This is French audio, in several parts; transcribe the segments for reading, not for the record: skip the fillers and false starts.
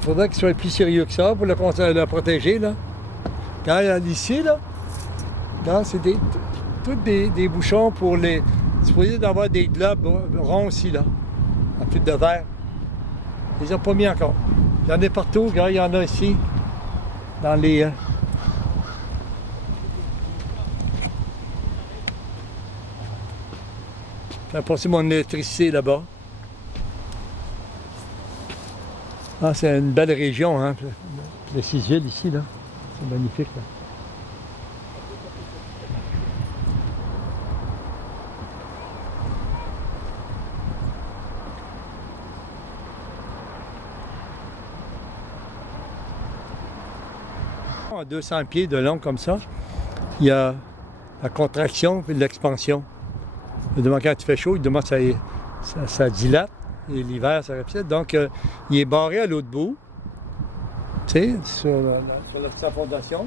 Faudrait qu'il soit plus sérieux que ça pour le protéger, là. Regarde, ici, là, c'est tous des bouchons pour les... C'est supposé d'avoir des globes ronds aussi, là, en fibre de verre. Ils les ont pas mis encore. Il y en a partout, regarde, il y en a ici, dans les... J'ai passé mon électricité là-bas. Ah, c'est une belle région, hein, le Sicile ici, là. C'est magnifique, là. À 200 pieds de long comme ça, il y a la contraction et l'expansion. Quand il fait chaud, évidemment, ça dilate. Et l'hiver, ça répète. Donc, il est barré à l'autre bout, tu sais, sur sa fondation,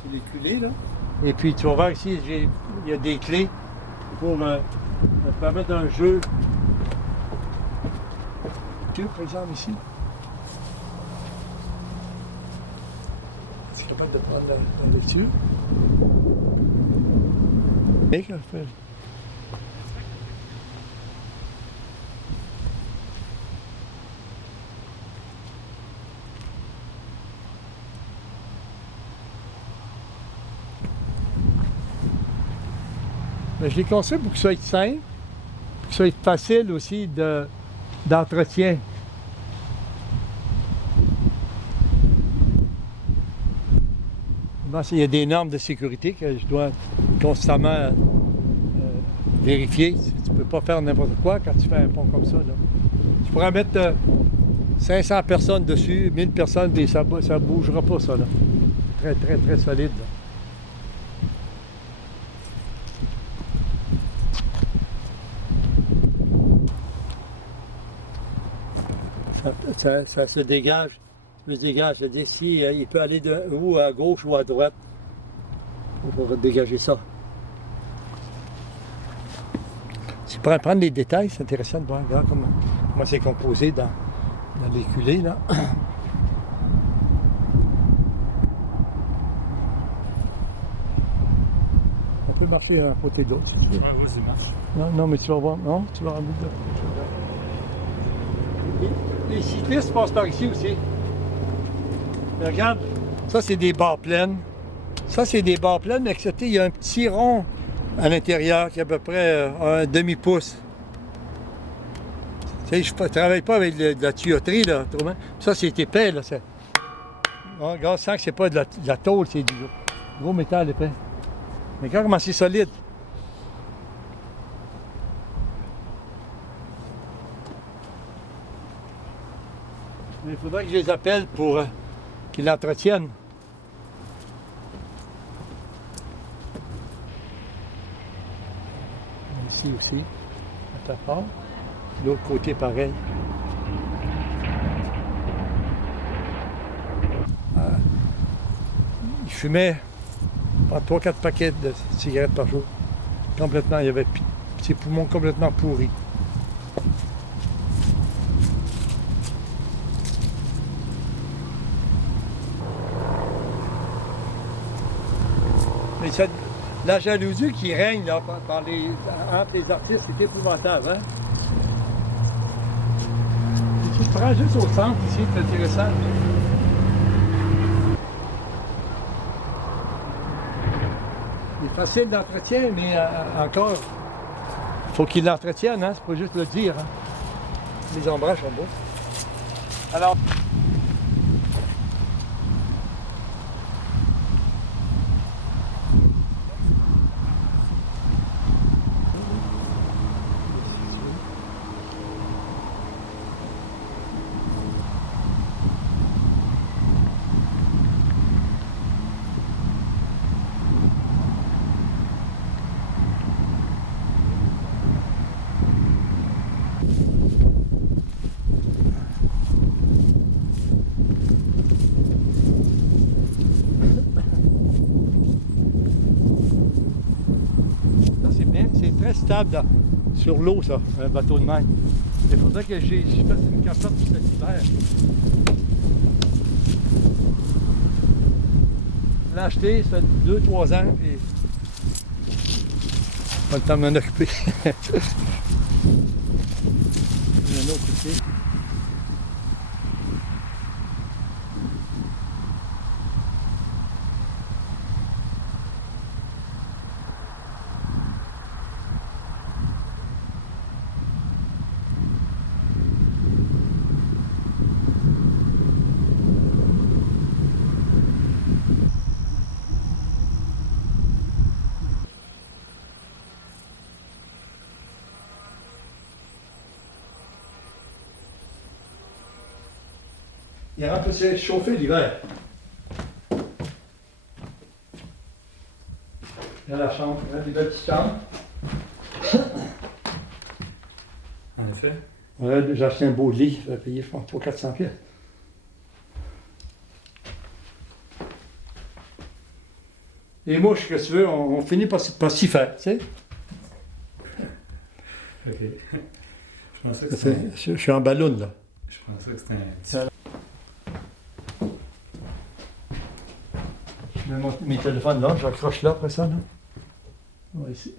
sur les culées, là. Et puis, tu vas voir ici, il y a des clés pour permettre un jeu. Par exemple, ici. Tu es capable de prendre la lecture. Mais je l'ai construit pour que ça soit simple, pour que ça soit facile aussi d'entretien. Bon, il y a des normes de sécurité que je dois constamment vérifier. Tu ne peux pas faire n'importe quoi quand tu fais un pont comme ça, là. Tu pourrais mettre 500 personnes dessus, 1000 personnes, et ça ne bougera pas, ça, là. Très, très, très solide, là. Ça se dégage. Ça se dégage. C'est-à-dire si, il peut aller ou à gauche ou à droite pour dégager ça. Si tu pourrais prendre les détails, c'est intéressant de voir comment c'est composé dans les culées, là. On peut marcher d'un côté de l'autre, si tu veux. Ouais, vas-y, marche. Non, mais tu vas voir. Non, tu vas ramener là. Les cyclistes passent par ici aussi. Mais regarde, ça c'est des barres pleines. Ça c'est des barres pleines, excepté il y a un petit rond à l'intérieur qui est à peu près un demi-pouce. Tu sais, je ne travaille pas avec de la tuyauterie, là, autrement. Ça c'est épais, là. Oh, regarde, sans que c'est pas de la tôle, c'est du gros métal épais. Mais regarde comment c'est solide. Mais il faudrait que je les appelle pour qu'ils l'entretiennent. Ici aussi, à ta part. L'autre côté, pareil. Il fumait 3-4 paquets de cigarettes par jour. Complètement, il avait ses poumons complètement pourris. Mais la jalousie qui règne là, entre les artistes, c'est épouvantable, hein? Si tu prends juste au centre ici, c'est intéressant. Il est facile d'entretien, mais encore, il faut qu'il l'entretienne, hein? C'est pas juste le dire, hein? Les ombrages sont beaux. Alors, très stable là, sur l'eau, ça, un bateau de mer. Il faudrait que je fasse une capote pour cet hiver. Je l'ai acheté, ça fait 2-3 ans, et pas le temps de m'en occuper. Il y en a un autre ici. Il rentre aussi chauffer l'hiver. Dans la chambre, il y a des belles petites chambres. En effet. Ouais, j'ai acheté un beau lit, je vais payer, je pense, 300-400 pièces. Les mouches, que tu veux, on finit par s'y faire, tu sais. Ok. Je pensais que Je suis en ballon, là. Je pensais que c'était un petit. Je mets mes téléphones là, j'accroche là après ça, là. On va ici.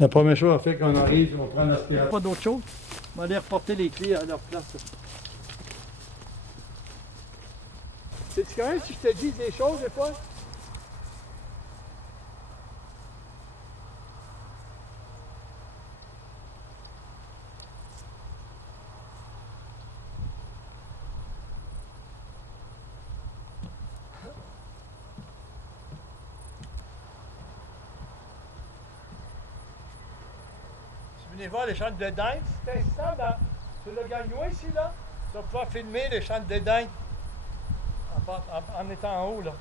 La première chose à faire quand on arrive, on prend l'aspirateur. Pas d'autre chose. On va aller reporter les clés à leur place. C'est correct si je te dis des choses des fois? Venez voir les champs de dinde. C'est instant sur le gagnon ici, là. Tu vas pouvoir filmer les champs de dinde en étant en haut, là.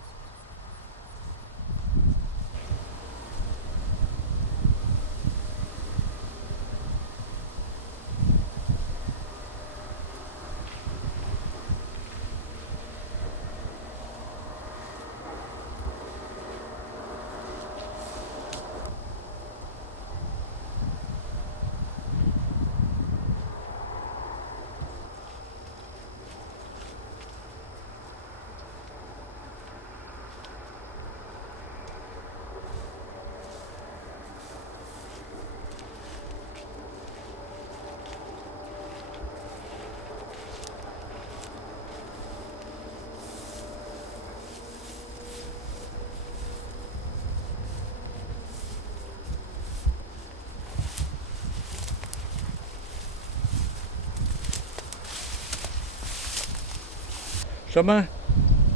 Comment?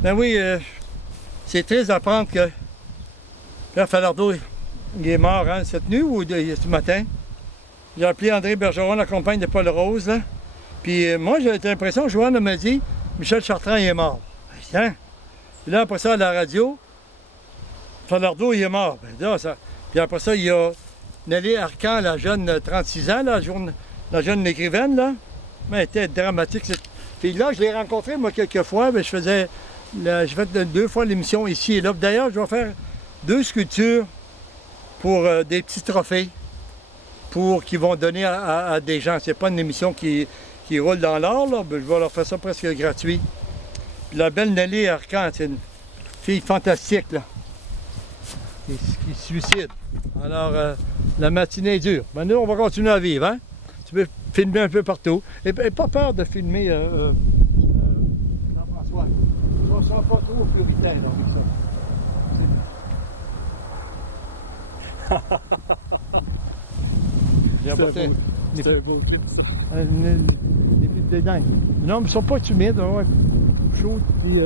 Ben oui, c'est triste d'apprendre que Pierre Falardeau il est mort hein, cette nuit ou ce matin. J'ai appelé André Bergeron, la compagne de Paul Rose. Là. Puis moi, j'ai l'impression, Joanne m'a dit, Michel Chartrand il est mort. Hein? Puis là, après ça, à la radio, Falardeau il est mort. Ben, là, ça... Puis après ça, il y a Nelly Arcan, la jeune 36 ans, la jeune écrivaine, là. Mais elle était dramatique. Puis là, je l'ai rencontré, moi, quelques fois. Mais j'ai fait 2 fois l'émission ici et là. D'ailleurs, je vais faire 2 sculptures pour des petits trophées qu'ils vont donner à des gens. C'est pas une émission qui roule dans l'or, là. Ben, je vais leur faire ça presque gratuit. Puis la belle Nelly Arcan, c'est une fille fantastique, là. Qui se suicide. Alors, la matinée est dure. Maintenant, on va continuer à vivre, hein? Tu peux filmer un peu partout. Et pas peur de filmer Jean-François. Ne sois pas trop puritain avec ça. J'ai apporté C'est un beau clip, ça. des petites dédains. Non, mais ils ne sont pas humides. Ouais. Chaud et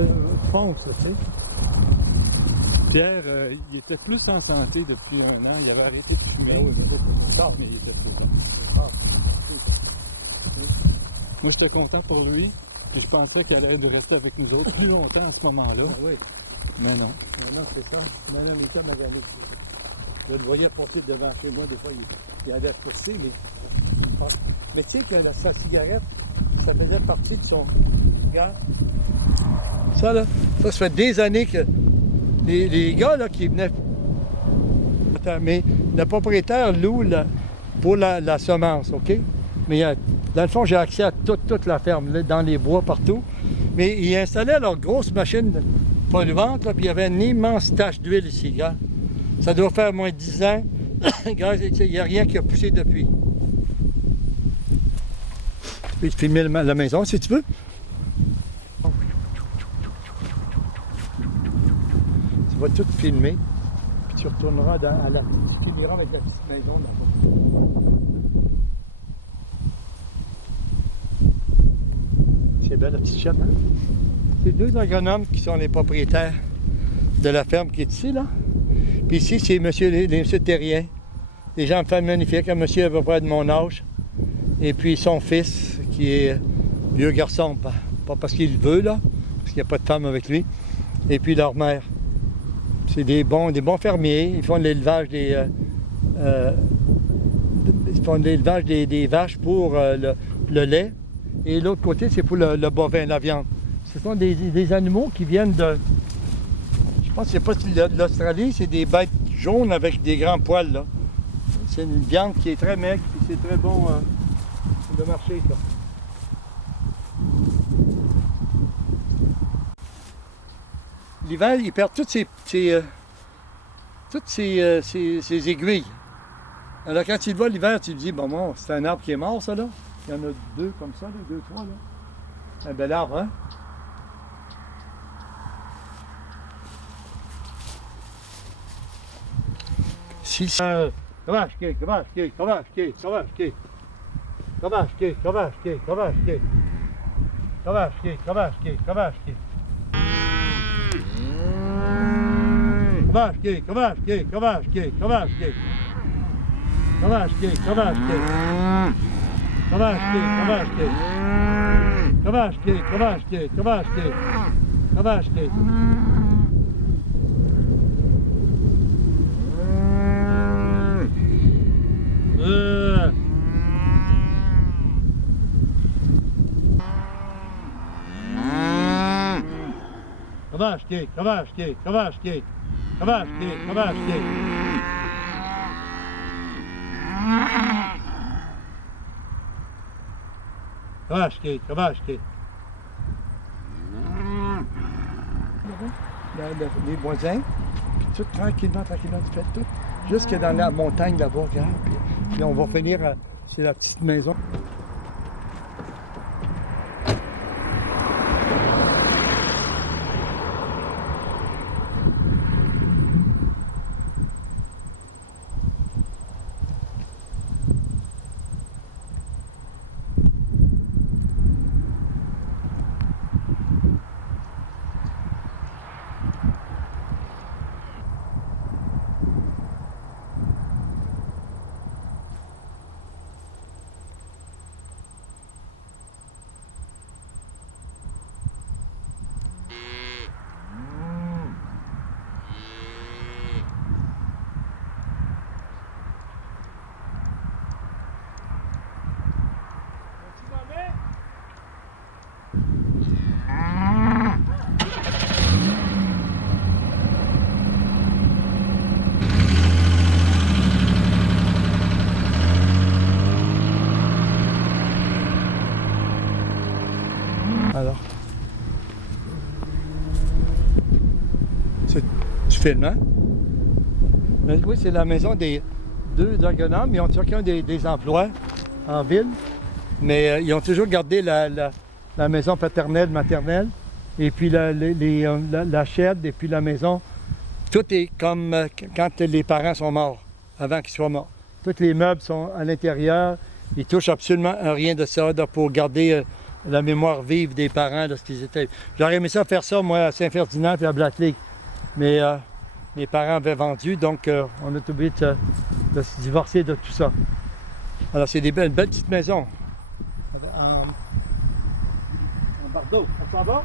fonce, tu sais. Pierre, il était plus en santé depuis 1 an. Il avait arrêté de fumer. Oui, Mais il était plus Moi, j'étais content pour lui. Puis je pensais qu'il allait rester avec nous autres plus longtemps à ce moment-là. Ah oui. Mais non. Non, c'est ça. Maintenant, mes cas magané. Je le voyais porter devant chez moi, des fois, il avait poussé, mais tu sais que sa cigarette, ça faisait partie de son gars. Ça, là, ça fait des années que les gars, là, qui venaient... Mais le propriétaire loue pour la semence, OK? Mais dans le fond, j'ai accès à toute la ferme, là, dans les bois, partout. Mais ils installaient leur grosse machine polluante, là, puis il y avait une immense tache d'huile ici, regarde. Ça doit faire moins de 10 ans. Regarde, il n'y a rien qui a poussé depuis. Tu peux te filmer la maison si tu veux. Tu vas tout filmer, puis tu retourneras tu finiras avec la petite maison là-bas. C'est belle la petite chatte, hein? C'est deux agronomes qui sont les propriétaires de la ferme qui est ici, là. Puis ici, c'est les monsieur terriens. Des gens de femmes magnifiques, un monsieur à peu près de mon âge. Et puis son fils, qui est vieux garçon, pas parce qu'il veut, là, parce qu'il n'y a pas de femme avec lui. Et puis leur mère. C'est des bons fermiers. Ils font de l'élevage des vaches pour le lait. Et l'autre côté, c'est pour le bovin, la viande. Ce sont des animaux qui viennent de... Je pense que c'est pas de l'Australie, c'est des bêtes jaunes avec des grands poils, là. C'est une viande qui est très maigre, et c'est très bon sur le marché, ça. L'hiver, il perd toutes ses aiguilles. Alors quand tu le vois l'hiver, tu te dis, bon, c'est un arbre qui est mort, ça, là. Il y en a deux comme ça, là, 2, 3, là. C'est un bel arbre, hein? Si ça... Les voisins, puis tout tranquillement, tu fais tout. Jusque dans la montagne là-bas, regarde. Puis on va finir sur la petite maison. Alors, tu filmes, hein? Mais oui, c'est la maison des deux agronomes. Ils ont chacun des emplois en ville, mais ils ont toujours gardé la maison paternelle, maternelle, et puis la shed, et puis la maison. Tout est comme quand les parents sont morts, avant qu'ils soient morts. Tous les meubles sont à l'intérieur. Ils touchent absolument à rien de ça pour garder la mémoire vive des parents de ce qu'ils étaient. J'aurais aimé ça faire ça, moi, à Saint-Ferdinand et à Black Lake. Mais mes parents avaient vendu, donc on a obligé de se divorcer de tout ça. Alors, c'est des belles petites maisons. En Bardo. On s'en va?